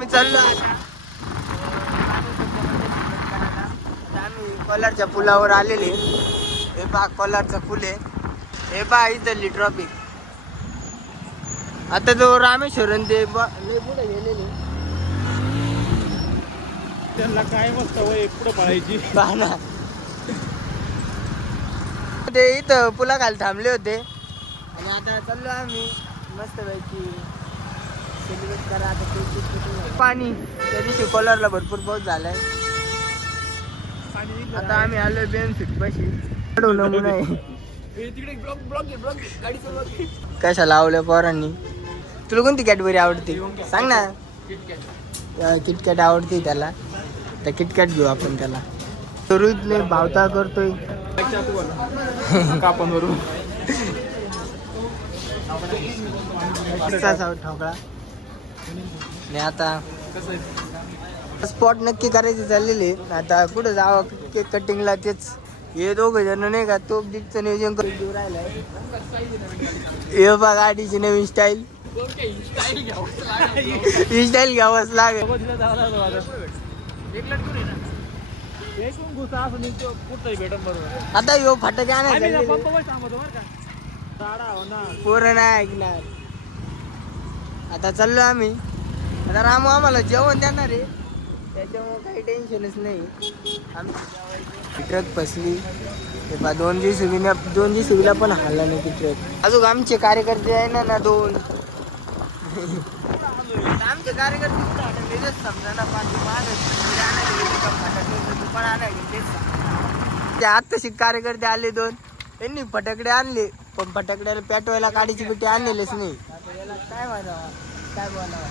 आम्ही चाललो आता आम्ही कोलारच्या पुलावर आलेले. हे पहा कोलारचा पूल आहे. हे पहा इथली ट्रॉफिक. आता तो रामेश्वरन ते पुढे गेलेले. त्यांना काय मस्त वय पुढे पळायची. ते इथं पुला खाली थांबले होते आणि आता चाललो आम्ही मस्त पैकी सेलिब्रेट करा. आता पाणी त्या दिवशी कोलारला भरपूर पाऊस झालाय. आता आम्ही आलोय बेनफिट पाशी. नमुना आहे कशा लावल्या पोरांनी. तुला कोणती कॅडबरी आवडते सांग ना. किटकॅट आवडते त्याला. तर किटकॅट घेऊ आपण त्याला. सुरूच भावता करतोय कापण वरून ठोकळा. आणि आता स्पॉट नक्की करायचे चाललेले. आता कुठं जावं केक कटिंगला तेच हे दोघं जण नाही का तो दिगचं नियोजन करून देऊ राहिलाय. हे बघा गाडीची नवीन स्टाईल. ही स्टाईल घ्यावंच लागेल. आता यो फटाके आणायचे पोरं नाही ऐकणार. आता चाललो आम्ही. आता रामू आम्हाला जेवण देणार आहे त्याच्यामुळे काही टेन्शनच नाही. आम्ही ट्रक फसली. ते पा 2 दिवस पण हल्ला नाही ती ट्रक. अजून आमचे कार्यकर्ते आहे ना 2 आमचे कार्यकर्ते समजा ना ते आत्ताशी कार्यकर्ते आले 2. त्यांनी फटाकडे आणले पण फटाकड्याला पेटवायला काडीची पिठी आणलेलीच नाही. काय म्हणावं काय बोलावं.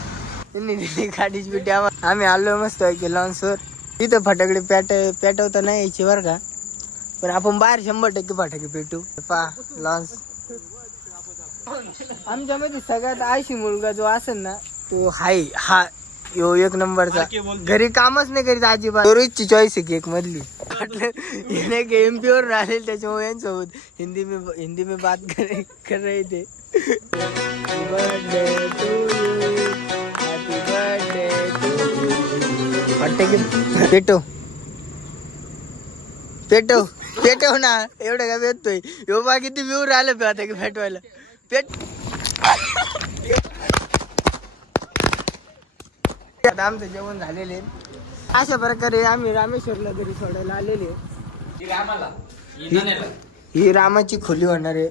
त्यांनी दिली काडीची पिठी. आम्ही आलो मस्त की लॉन्सवर. इथं फटाकडे पेटवता नाही यायची बरं का. पण आपण बाहेर 100% फटाके पेटू. पा लॉन्स आमच्यामध्ये सगळ्यात आयशी मुलगा जो असेल ना तो हाय हा यो 1 नंबरचा. घरी कामच नाही करीत अजिबात. रोजची चॉईस आहे केक मधली. येणे गेम प्युअर राहील त्याच्यामुळे यांच्यासोबत हिंदी में बात कर रहे थे. Birthday to you happy birthday to. फटाके पेटव ना. एवढं काय भेटतोय यो बा किती व्ह्यू राहिलं फटाके पेटवायला. आता आमचं जेवण झालेले. अशा प्रकारे आम्ही रामेश्वरला घरी सोडायला आलेले. ही रामाची खोली होणार आहे.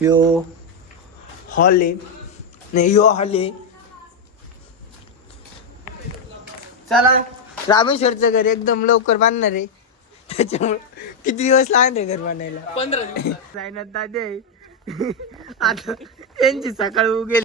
यो हॉल आहे नाही यो हॉल आहे. चला रामेश्वरचं घर एकदम लवकर बांधणार आहे त्याच्यामुळे किती दिवस लागणार आहे घर बांधायला. 15 दिवस. दादे आता यांची सकाळ उगेल.